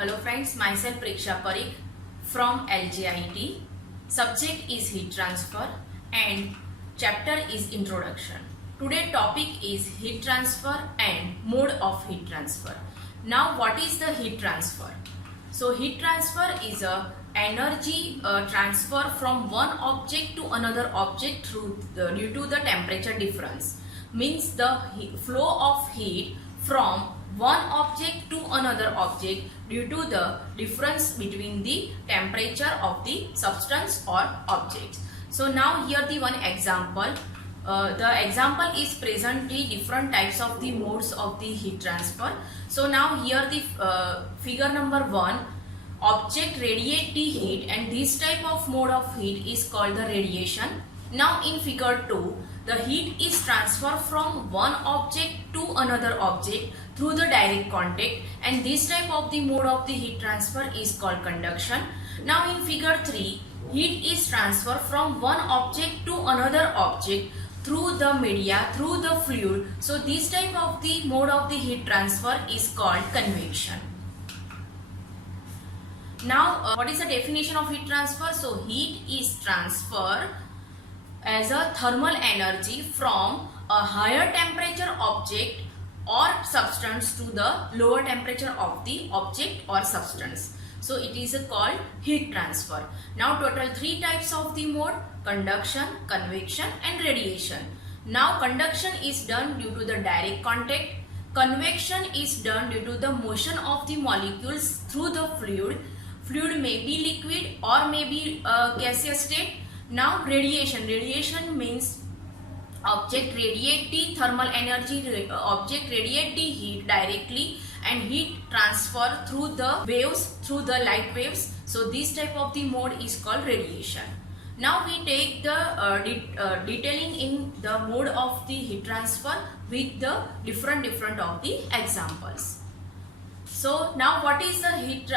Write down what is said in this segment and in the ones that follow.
Hello friends, myself Preksha Parikh from LJIET. Subject is heat transfer and chapter is introduction. Today topic is heat transfer and mode of heat transfer. Now what is the heat transfer? So heat transfer is a energy transfer from one object to another object due to the temperature difference. Means the flow of heat from one object to another object due to the difference between the temperature of the substance or objects. So now here the one example. The example is present the different types of the modes of the heat transfer. So now here the figure number 1, object radiate the heat, and this type of mode of heat is called the radiation. Now in figure 2, the heat is transferred from one object to another object through the direct contact, and this type of the mode of the heat transfer is called conduction. Now in figure 3, heat is transferred from one object to another object through the media, through the fluid. So this type of the mode of the heat transfer is called convection. Now what is the definition of heat transfer? So heat is transferred as a thermal energy from a higher temperature object or substance to the lower temperature of the object or substance. So it is called heat transfer. Now total 3 types of the mode: conduction, convection and radiation. Now conduction is done due to the direct contact. Convection is done due to the motion of the molecules through the fluid. Fluid may be liquid or may be gaseous state. Now radiation. Radiation means object radiate the thermal energy, object radiate the heat directly, and heat transfer through the waves, through the light waves. So this type of the mode is called radiation. Now we take the detailing in the mode of the heat transfer with the different of the examples. So now what is the heat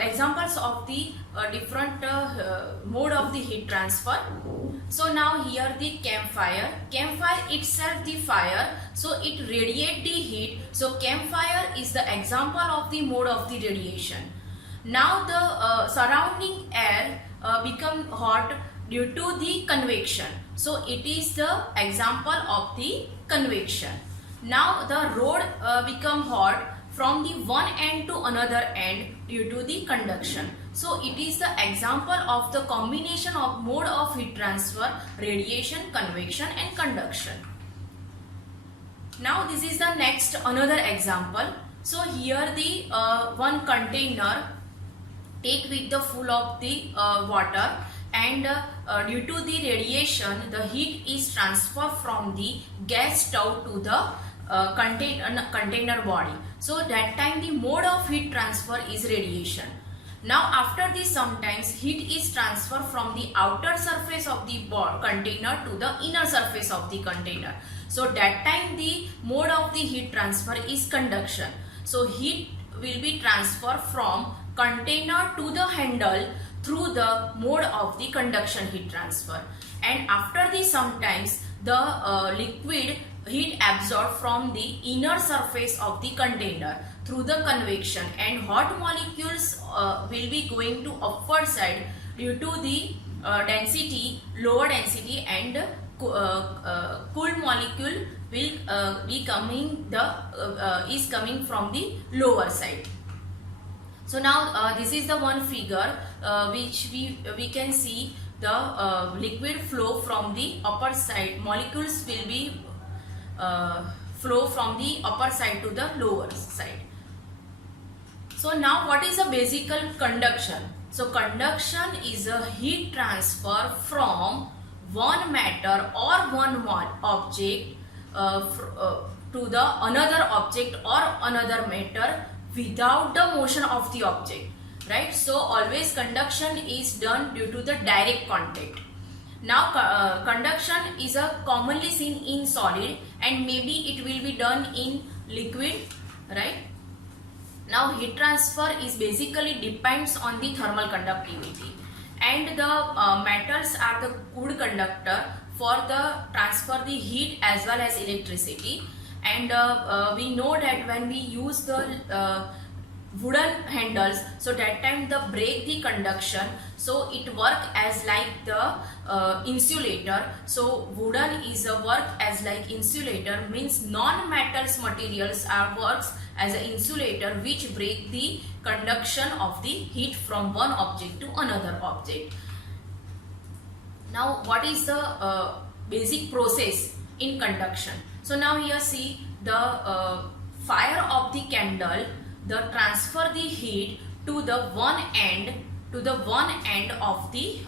examples of the different mode of the heat transfer? So now here the campfire. Campfire itself the fire, so it radiate the heat. So campfire is the example of the mode of the radiation. Now the surrounding air become hot due to the convection. So it is the example of the convection. Now the road become hot from the one end to another end due to the conduction. So it is the example of the combination of mode of heat transfer: radiation, convection and conduction. Now this is the next another example. So here the one container take with the full of the water, and due to the radiation the heat is transferred from the gas stove to the container body. So that time the mode of heat transfer is radiation. Now after this, sometimes heat is transferred from the outer surface of the container to the inner surface of the container. So that time the mode of the heat transfer is conduction. So heat will be transferred from container to the handle through the mode of the conduction heat transfer. And after this, sometimes the liquid heat absorbed from the inner surface of the container through the convection, and hot molecules will be going to upward side due to the lower density, and cool molecule will be coming is coming from the lower side. So now this is the one figure which we can see the liquid flow from the upper side. Molecules will be flow from the upper side to the lower side. So now what is a basic conduction? So conduction is a heat transfer from one matter or one object to the another object or another matter without the motion of the object, right? So always conduction is done due to the direct contact. Now conduction is a commonly seen in solid, and maybe it will be done in liquid, right? Now heat transfer is basically depends on the thermal conductivity, and the metals are the good conductor for the transfer the heat as well as electricity. And we know that when we use the wooden handles, so that time the break the conduction, so it work as like the insulator. So wooden is a work as like insulator, means non-metals materials are works as an insulator which break the conduction of the heat from one object to another object. Now what is the basic process in conduction? So now here see the fire of the candle, the transfer the heat to the one end of the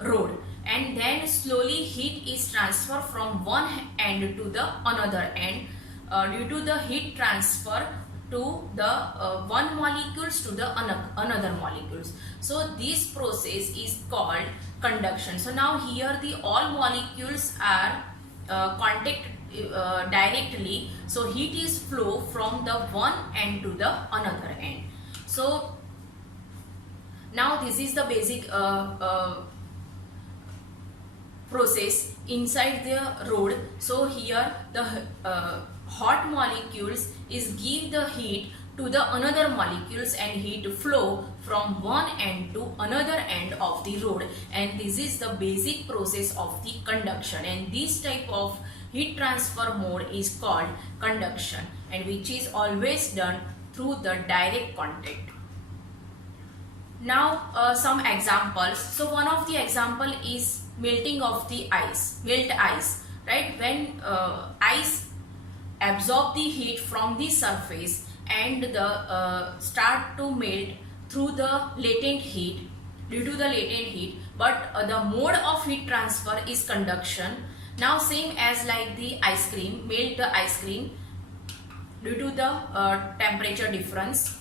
rod, and then slowly heat is transferred from one end to the another end due to the heat transfer to the one molecules to the another molecules. So this process is called conduction. So now here the all molecules are contact directly, so heat is flow from the one end to the another end. So now this is the basic process inside the rod. So here the hot molecules is give the heat to the another molecules and heat flow from one end to another end of the rod, and this is the basic process of the conduction, and this type of heat transfer mode is called conduction, and which is always done through the direct contact. Now some examples. So one of the example is melting of the ice, melt ice, right? When ice absorb the heat from the surface and the start to melt through the latent heat, due to the latent heat, but the mode of heat transfer is conduction. Now same as like the ice cream, melt the ice cream due to the temperature difference.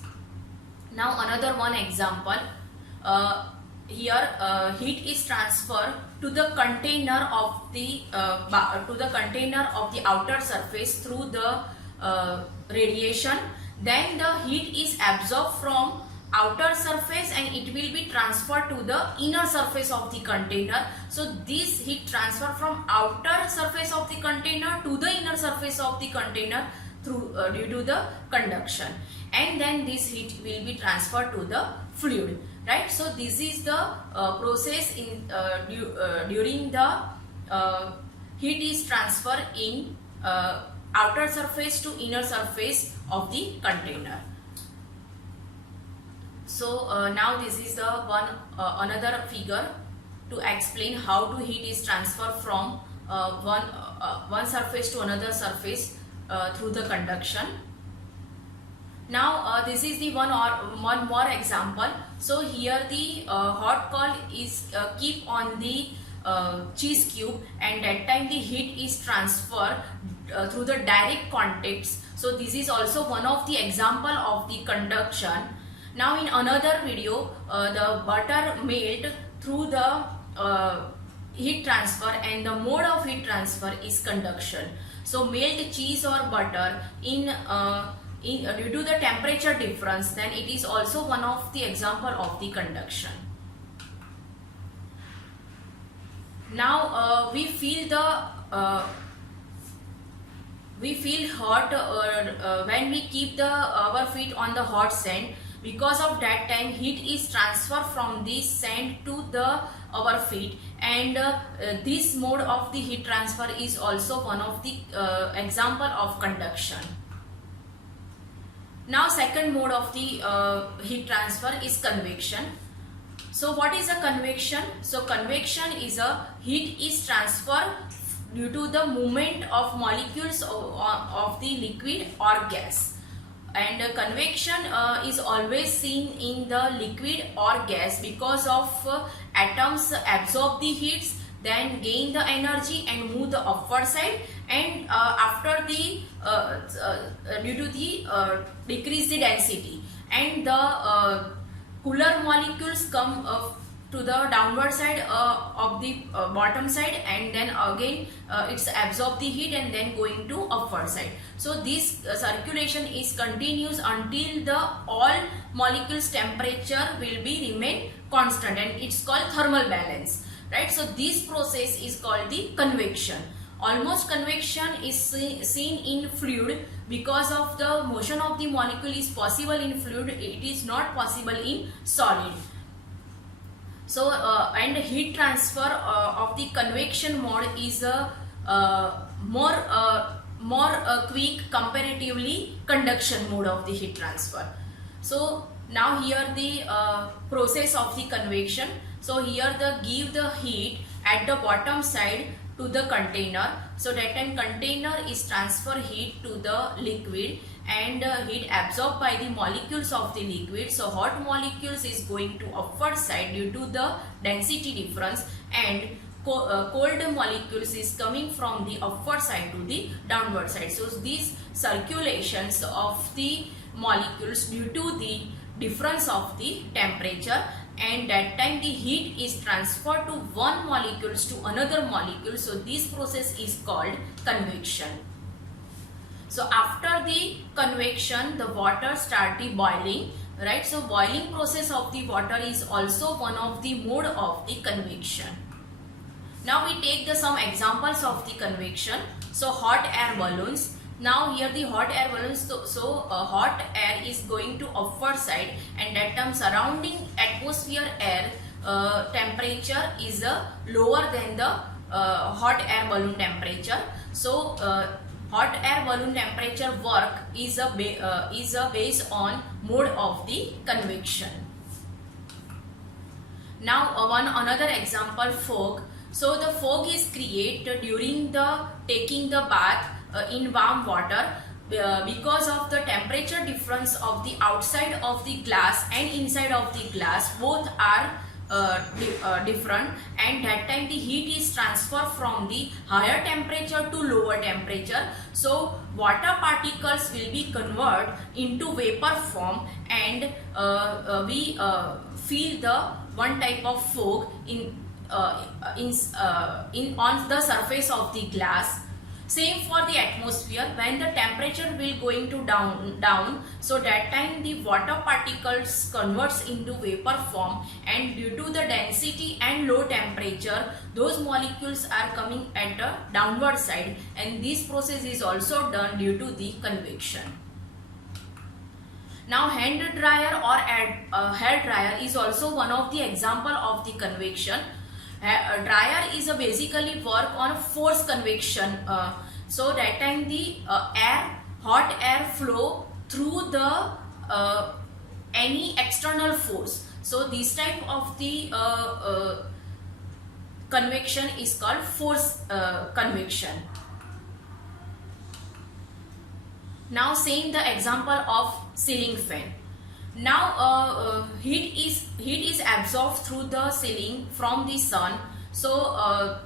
Now another one example, here heat is transferred to the container of the outer surface through the radiation, then the heat is absorbed from outer surface and it will be transferred to the inner surface of the container. So this heat transfer from outer surface of the container to the inner surface of the container through due to the conduction, and then this heat will be transferred to the fluid, right? So this is the process in during the heat is transferred in outer surface to inner surface of the container. So now this is the one another figure to explain how to heat is transferred from one surface to another surface through the conduction. Now this is the one more example. So here the hot coil is keep on the cheese cube, and that time the heat is transferred through the direct contacts. So this is also one of the example of the conduction. Now in another video, the butter melt through the heat transfer, and the mode of heat transfer is conduction. So melt cheese or butter in due to the temperature difference, then it is also one of the example of the conduction. Now we feel hot when we keep our feet on the hot sand. Because of that time heat is transferred from this sand to our feet, and this mode of the heat transfer is also one of the example of conduction. Now second mode of the heat transfer is convection. So what is a convection? So convection is a heat is transferred due to the movement of molecules of the liquid or gas. And convection is always seen in the liquid or gas because of atoms absorb the heats, then gain the energy and move the upward side, and after the due to the decrease the density, and the cooler molecules come to the downward side of the bottom side, and then again it's absorb the heat and then going to upward side. So this circulation is continuous until the all molecules temperature will be remain constant, and it's called thermal balance, right? So this process is called the convection almost convection is seen in fluid because of the motion of the molecule is possible in fluid, it is not possible in solid. So and heat transfer of the convection mode is more quick comparatively conduction mode of the heat transfer. So now here the process of the convection. So here give the heat at the bottom side to the container. So that time container is transfer heat to the liquid and heat absorbed by the molecules of the liquid. So hot molecules is going to upward side due to the density difference, and cold molecules is coming from the upward side to the downward side. So these circulations of the molecules due to the difference of the temperature, and that time the heat is transferred to one molecules to another molecule. So this process is called convection. So after the convection, the water start the boiling, right? So boiling process of the water is also one of the mode of the convection. Now we take some examples of the convection. So hot air balloons. Now here the hot air balloons, hot air is going to upward side, and that time surrounding atmosphere air temperature is lower than the hot air balloon temperature. So hot air balloon temperature work is based on mode of the convection. Now another example, fog. So the fog is created during the taking the bath in warm water because of the temperature difference of the outside of the glass and inside of the glass, both are different, and that time the heat is transferred from the higher temperature to lower temperature. So water particles will be converted into vapor form, and we feel the one type of fog on the surface of the glass. Same for the atmosphere. When the temperature will going to down, so that time the water particles converts into vapor form, and due to the density and low temperature, those molecules are coming at the downward side, and this process is also done due to the convection. Now hand dryer or hair dryer is also one of the example of the convection. Dryer is basically work on force convection. So that time the hot air flow through the any external force. So this type of the convection is called force convection. Now same the example of ceiling fan. Now heat is absorbed through the ceiling from the sun. So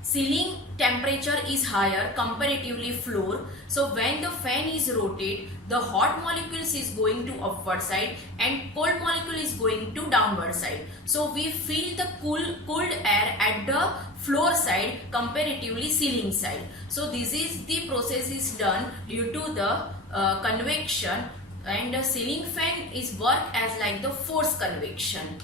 ceiling temperature is higher comparatively floor. So when the fan is rotate, the hot molecules is going to upward side and cold molecule is going to downward side. So we feel the cooled air at the floor side comparatively ceiling side. So this is the process is done due to the convection, and the ceiling fan is work as like the force convection.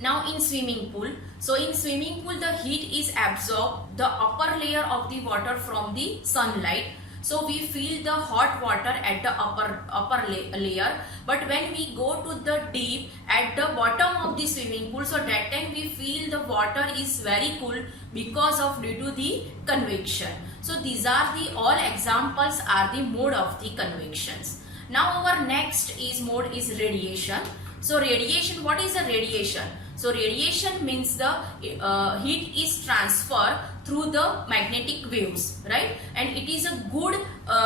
Now in swimming pool. So in swimming pool the heat is absorbed the upper layer of the water from the sunlight. So we feel the hot water at the upper layer, but when we go to the deep at the bottom of the swimming pool, so that time we feel the water is very cool because of due to the convection. So these are the all examples are the mode of the convections. Now our next is mode is radiation. So radiation, what is a radiation? So radiation means the heat is transferred through the magnetic waves, right? And it is a good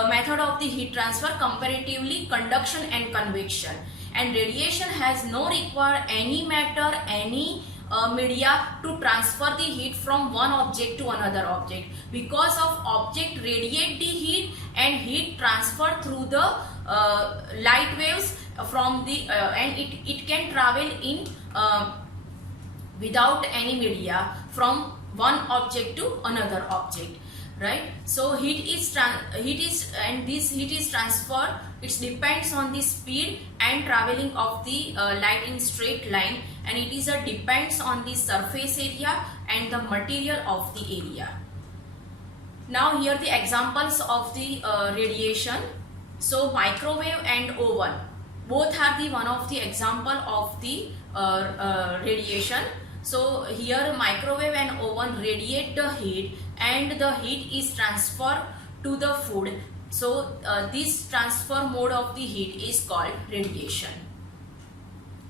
method of the heat transfer comparatively conduction and convection. And radiation has no require any matter, any media to transfer the heat from one object to another object, because of object radiate the heat and heat transfer through the light waves from the and it can travel in without any media from one object to another object, right? So this heat is transferred. It depends on the speed and traveling of the light in straight line, and it is depends on the surface area and the material of the area. Now here the examples of the radiation. So microwave and oven, both are the one of the example of the radiation. So here microwave and oven radiate the heat, and the heat is transferred to the food. So this transfer mode of the heat is called radiation.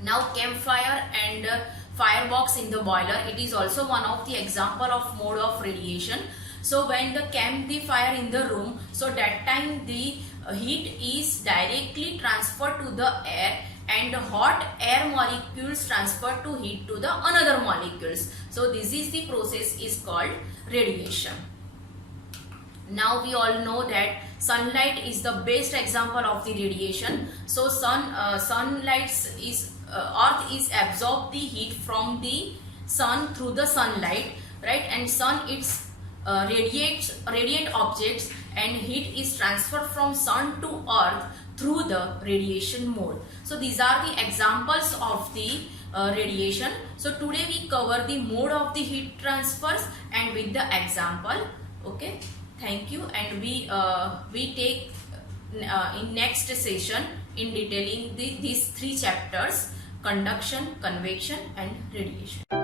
Now campfire and firebox in the boiler, it is also one of the example of mode of radiation. So when the camp the fire in the room, so that time the heat is directly transferred to the air, and hot air molecules transfer to heat to the another molecules. So this is the process is called radiation. Now we all know that sunlight is the best example of the radiation. So sunlight is earth is absorb the heat from the sun through the sunlight, right? And sun it's radiate objects, and heat is transferred from sun to earth through the radiation mode. So these are the examples of the radiation. So today we cover the mode of the heat transfers and with the example. Okay, thank you, and we take in next session in detailing these three chapters: conduction, convection and radiation.